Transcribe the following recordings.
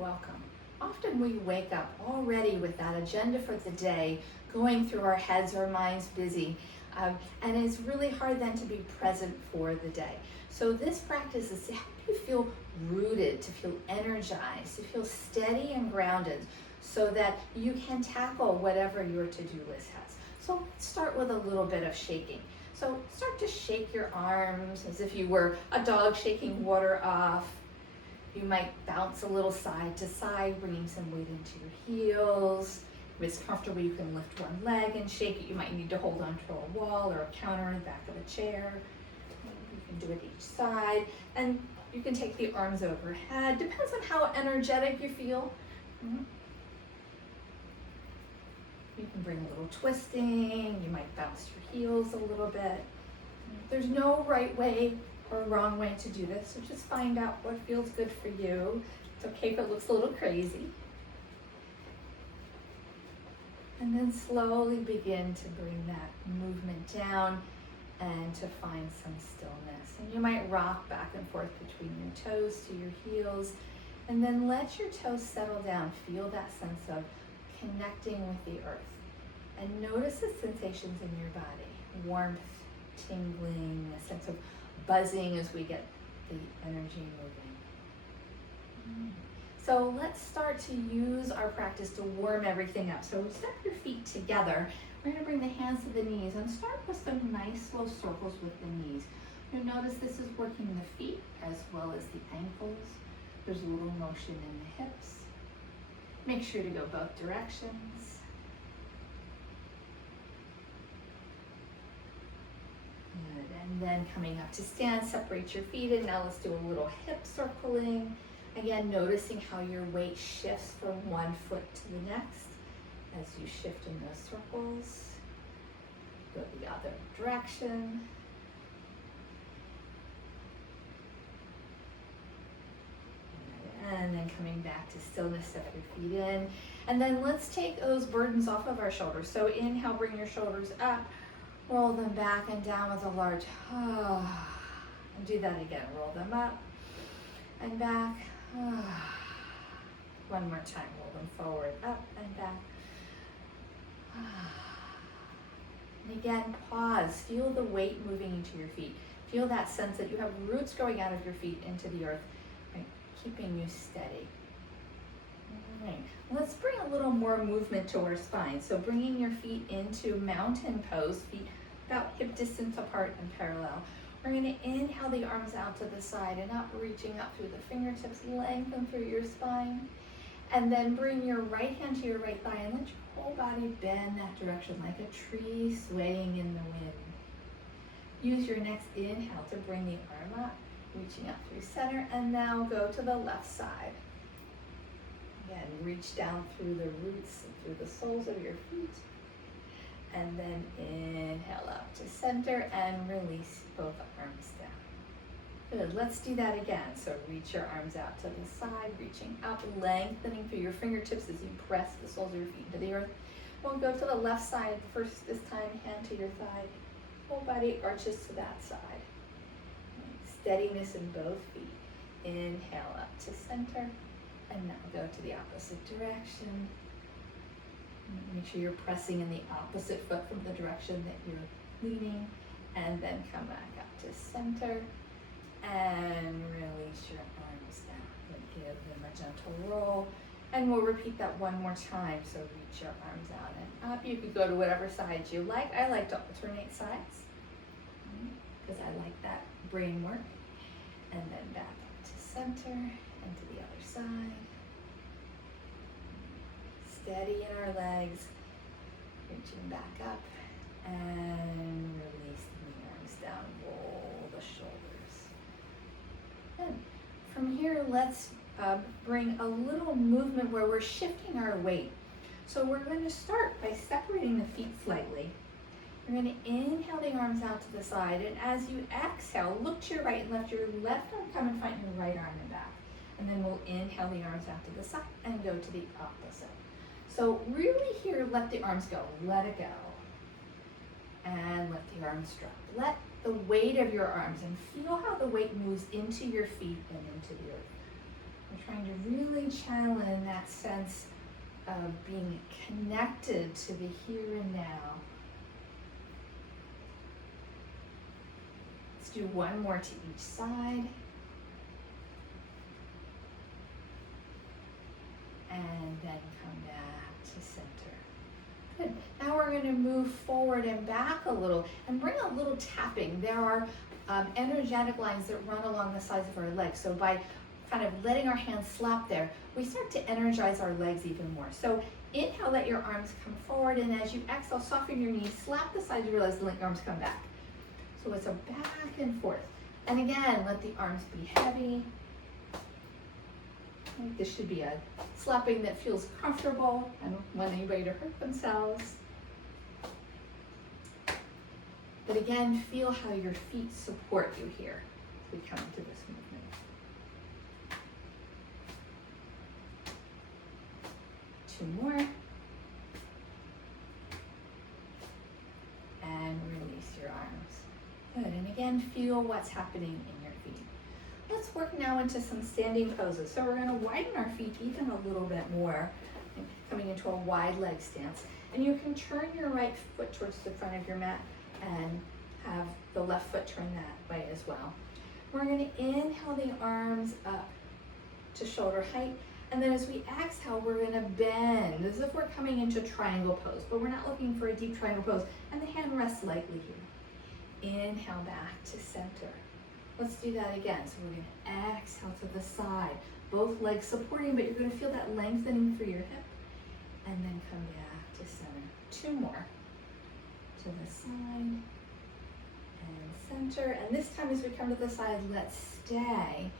Welcome. Often we wake up already with that agenda for the day going through our heads, our minds busy, and it's really hard then to be present for the day. So this practice is to help you feel rooted, to feel energized, to feel steady and grounded so that you can tackle whatever your to-do list has. So let's start with a little bit of shaking. So start to shake your arms as if you were a dog shaking water off. You might bounce a little side to side, bringing some weight into your heels. If it's comfortable, you can lift one leg and shake it. You might need to hold onto a wall or a counter in the back of a chair. You can do it each side. And you can take the arms overhead. Depends on how energetic you feel. You can bring a little twisting. You might bounce your heels a little bit. There's no right way or wrong way to do this, so just find out what feels good for you. It's okay if it looks a little crazy. And then slowly begin to bring that movement down and to find some stillness. And you might rock back and forth between your toes to your heels, and then let your toes settle down. Feel that sense of connecting with the earth. And notice the sensations in your body. Warmth, tingling, a sense of buzzing as we get the energy moving. So let's start to use our practice to warm everything up. So step your feet together. We're going to bring the hands to the knees and start with some nice slow circles with the knees. You'll notice this is working the feet as well as the ankles. There's a little motion in the hips. Make sure to go both directions. Good. And then coming up to stand, separate your feet, and now let's do a little hip circling. Again, noticing how your weight shifts from one foot to the next as you shift in those circles. Go the other direction. And then coming back to stillness, step your feet in. And then let's take those burdens off of our shoulders. So inhale, bring your shoulders up. Roll them back and down with a large and do that again. Roll them up and back. One more time. Roll them forward, up and back. And again, pause. Feel the weight moving into your feet. Feel that sense that you have roots growing out of your feet into the earth, right? Keeping you steady. All right. Let's bring a little more movement to our spine. So bringing your feet into mountain pose, feet about hip distance apart and parallel. We're going to inhale the arms out to the side and up, reaching up through the fingertips, lengthen through your spine. And then bring your right hand to your right thigh and let your whole body bend that direction like a tree swaying in the wind. Use your next inhale to bring the arm up, reaching up through center, and now go to the left side. Again, reach down through the roots and through the soles of your feet. And then inhale up to center and release both arms down. Good, let's do that again. So reach your arms out to the side, reaching up, lengthening through your fingertips as you press the soles of your feet into the earth. We'll go to the left side first this time, hand to your thigh. Whole body arches to that side. Steadiness in both feet. Inhale up to center, and now go to the opposite direction. Make sure you're pressing in the opposite foot from the direction that you're leaning, and then come back up to center, and release your arms down. And give them a gentle roll, and we'll repeat that one more time. So reach your arms out and up. You could go to whatever side you like. I like to alternate sides, because I like that brain work. And then back up to center and to the other side. Steady in our legs, reaching back up and releasing the arms down, roll the shoulders. Good. From here, let's bring a little movement where we're shifting our weight. So we're going to start by separating the feet slightly. You're going to inhale the arms out to the side, and as you exhale, look to your right and left. Your left arm come and find your right arm and back. And then we'll inhale the arms out to the side and go to the opposite. So really here, let the arms go. Let it go. And let the arms drop. Let the weight of your arms and feel how the weight moves into your feet and into the earth. We're trying to really and channel in that sense of being connected to the here and now. Let's do one more to each side. And then come back to center. Good. Now we're going to move forward and back a little and bring a little tapping. There are energetic lines that run along the sides of our legs. So by kind of letting our hands slap there, we start to energize our legs even more. So inhale, let your arms come forward, and as you exhale, soften your knees, slap the sides of your legs, and let your arms come back. So it's a back and forth. And again, let the arms be heavy. This should be a slapping that feels comfortable. I don't want anybody to hurt themselves. But again, feel how your feet support you here as we come into this movement. Two more. And release your arms. Good, and again, feel what's happening in your feet. Let's work now into some standing poses. So we're going to widen our feet even a little bit more, coming into a wide leg stance. And you can turn your right foot towards the front of your mat and have the left foot turn that way as well. We're going to inhale the arms up to shoulder height. And then as we exhale, we're going to bend as if we're coming into triangle pose, but we're not looking for a deep triangle pose. And the hand rests lightly here. Inhale back to center. Let's do that again. So we're going to exhale to the side, both legs supporting, but you're going to feel that lengthening through your hip. And then come back to center. Two more. To the side and center. And this time as we come to the side, let's stay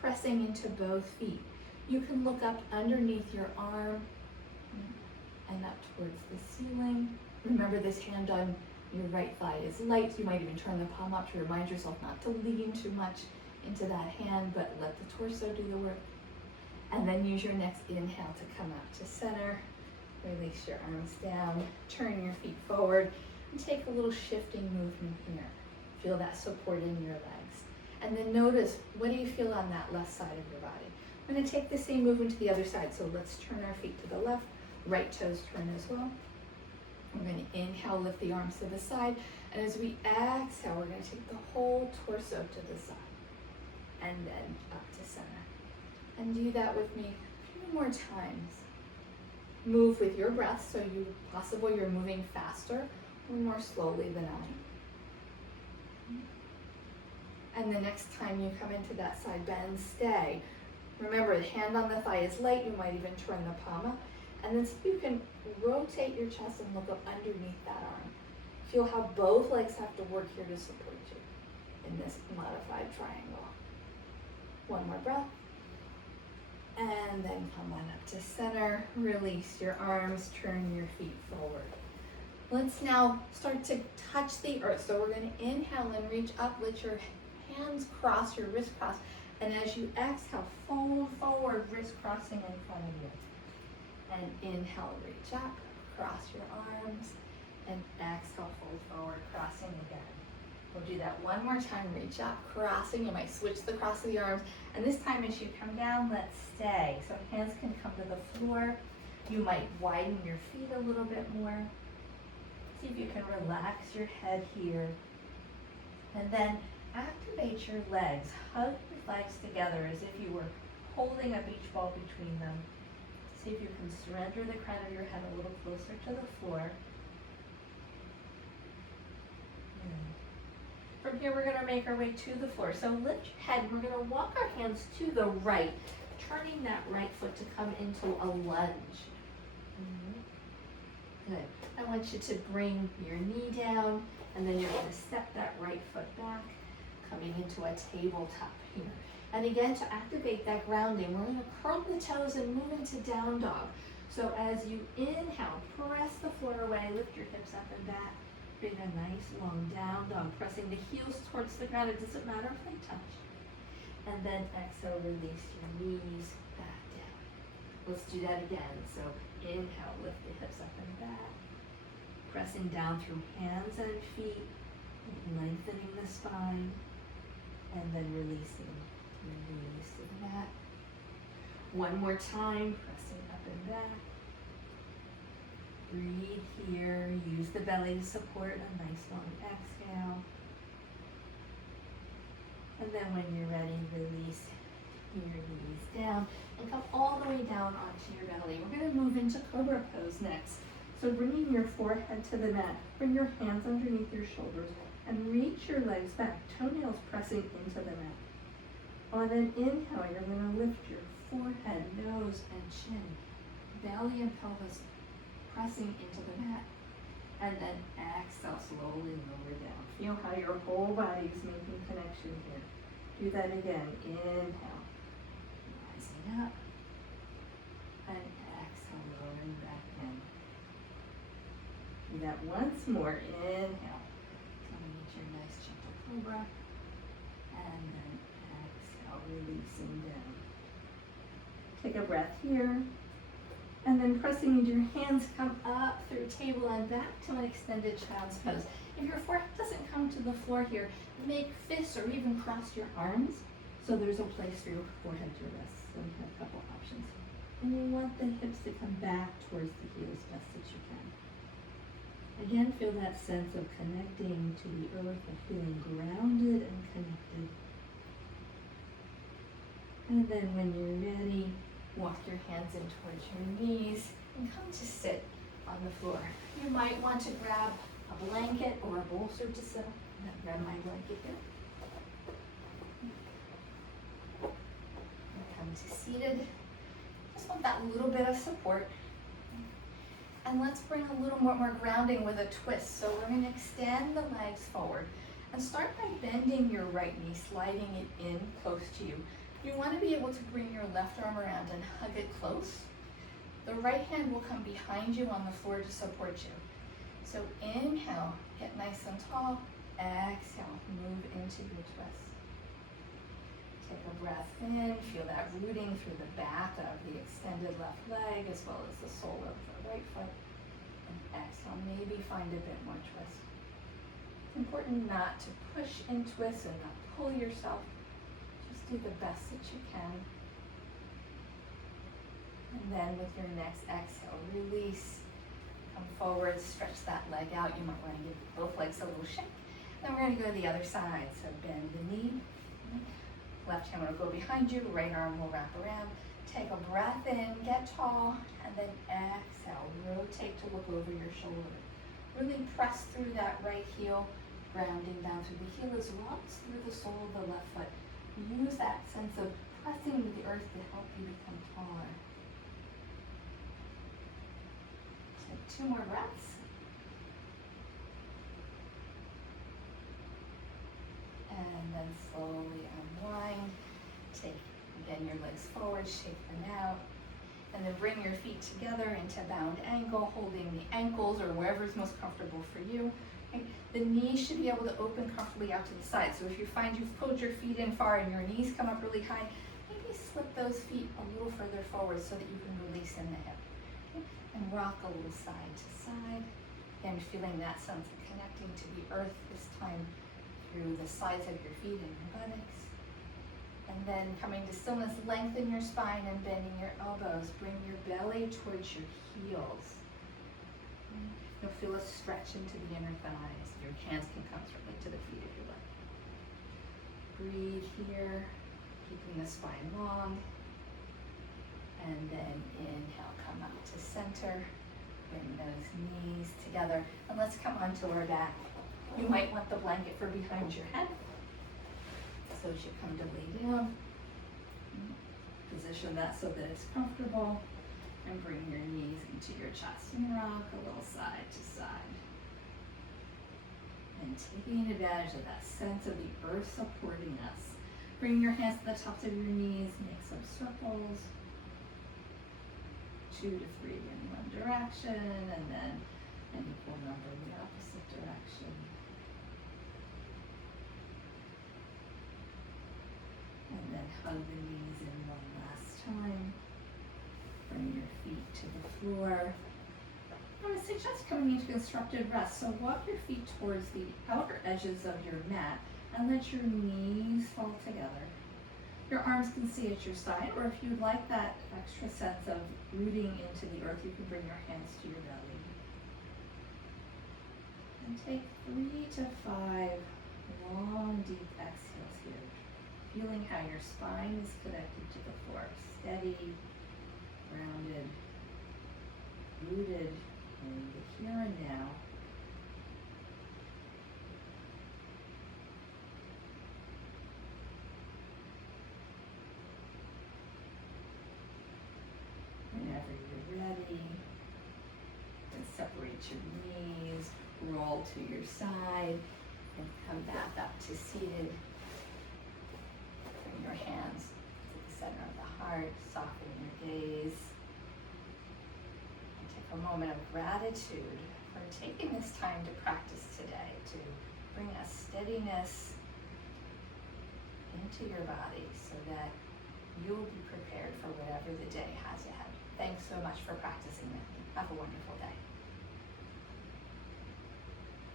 pressing into both feet. You can look up underneath your arm and up towards the ceiling. Remember, this hand on your right thigh is light. You might even turn the palm up to remind yourself not to lean too much into that hand, but let the torso do the work. And then use your next inhale to come up to center. Release your arms down, turn your feet forward, and take a little shifting movement here. Feel that support in your legs. And then notice, what do you feel on that left side of your body? We're going to take the same movement to the other side. So let's turn our feet to the left, right toes turn as well. We're going to inhale, lift the arms to the side. And as we exhale, we're going to take the whole torso to the side. And then up to center. And do that with me a few more times. Move with your breath, so you're moving faster or more slowly than I. And the next time you come into that side bend, stay. Remember, the hand on the thigh is light. You might even turn the palm up. And then you can rotate your chest and look up underneath that arm. Feel how both legs have to work here to support you in this modified triangle. One more breath. And then come on up to center. Release your arms, turn your feet forward. Let's now start to touch the earth. So we're going to inhale and reach up. Let your hands cross, your wrists cross. And as you exhale, fold forward, wrist crossing in front of you. And inhale, reach up, cross your arms. And exhale, fold forward, crossing again. We'll do that one more time. Reach up, crossing. You might switch the cross of the arms. And this time as you come down, let's stay. So hands can come to the floor. You might widen your feet a little bit more. See if you can relax your head here. And then activate your legs. Hug your legs together as if you were holding a beach ball between them. See if you can surrender the crown of your head a little closer to the floor. From here, we're going to make our way to the floor. So lift your head. We're going to walk our hands to the right, turning that right foot to come into a lunge. Good. I want you to bring your knee down, and then you're going to step that right foot back, coming into a tabletop here. And again, to activate that grounding, we're going to curl the toes and move into down dog. So as you inhale, press the floor away, lift your hips up and back. Bring a nice long down dog, pressing the heels towards the ground. It doesn't matter if they touch. And then exhale, release your knees back down. Let's do that again. So inhale, lift the hips up and back. Pressing down through hands and feet, lengthening the spine, and then releasing your knees to the mat. One more time, pressing up and back. Breathe here. Use the belly to support a nice long exhale. And then when you're ready, release your knees down and come all the way down onto your belly. We're going to move into Cobra Pose next. So bringing your forehead to the mat, bring your hands underneath your shoulders and reach your legs back, toenails pressing into the mat. On an inhale, you're going to lift your forehead, nose, and chin, belly and pelvis pressing into the mat. And then exhale, slowly lower down. Feel how your whole body is making connection here. Do that again. Inhale, rising up, and exhale, lowering back in. Do that once more. Inhale, coming into your nice gentle cobra, and then exhale, releasing down. Take a breath here. And then pressing into your hands, come up through table and back to an extended child's pose. If your forehead doesn't come to the floor here, make fists or even cross your arms so there's a place for your forehead to rest. So you have a couple options. And you want the hips to come back towards the heels best that you can. Again, feel that sense of connecting to the earth, of feeling grounded and connected. And then when you're ready, walk your hands in towards your knees and come to sit on the floor. You might want to grab a blanket or a bolster to sit on. I'm going to grab my blanket here. And come to seated. Just want that little bit of support. And let's bring a little more grounding with a twist. So we're going to extend the legs forward and start by bending your right knee, sliding it in close to you. You want to be able to bring your left arm around and hug it close. The right hand will come behind you on the floor to support you. So inhale, get nice and tall. Exhale, move into your twist. Take a breath in, feel that rooting through the back of the extended left leg as well as the sole of the right foot. And exhale, maybe find a bit more twist. It's important not to push and twist and not pull yourself. Do the best that you can. And then with your next exhale, release. Come forward, stretch that leg out. You might want to give both legs a little shake. Then we're going to go to the other side. So bend the knee. Left hand will go behind you. Right arm will wrap around. Take a breath in, get tall, and then exhale. Rotate to look over your shoulder. Really press through that right heel, grounding down through the heel as well as through the sole of the left foot. Use that sense of pressing to the earth to help you become taller. Take 2 more breaths. And then slowly unwind. Take, again, your legs forward, shake them out. And then bring your feet together into bound ankle, holding the ankles or wherever is most comfortable for you. The knees should be able to open comfortably out to the side. So if you find you've pulled your feet in far and your knees come up really high, maybe slip those feet a little further forward so that you can release in the hip. And rock a little side to side. Again, feeling that sense of connecting to the earth this time through the sides of your feet and your buttocks. And then coming to stillness, lengthen your spine and bending your elbows. Bring your belly towards your heels. You'll feel a stretch into the inner thighs. Your hands can come certainly to the feet if you like. Breathe here, keeping the spine long. And then inhale, come up to center. Bring those knees together. And let's come onto our back. You might want the blanket for behind your head. So as you come to lay down, position that so that it's comfortable. And bring your knees into your chest and rock a little side to side. And taking advantage of that sense of the earth supporting us. Bring your hands to the tops of your knees, make some circles. 2 to 3 in one direction, and then an equal number in the opposite direction. And then hug the knees in one last time. Bring your feet to the floor. I would suggest coming into constructive rest. So walk your feet towards the outer edges of your mat and let your knees fall together. Your arms can stay at your side, or if you'd like that extra sense of rooting into the earth, you can bring your hands to your belly. And take 3 to 5 long, deep exhales here. Feeling how your spine is connected to the floor. Steady, grounded, rooted in the here and now. Whenever you're ready, then separate your knees, roll to your side, and come back up to seated. Bring your hands to the center of the heart, soften your gaze. And take a moment of gratitude for taking this time to practice today, to bring a steadiness into your body so that you'll be prepared for whatever the day has ahead. Thanks so much for practicing with me. Have a wonderful day.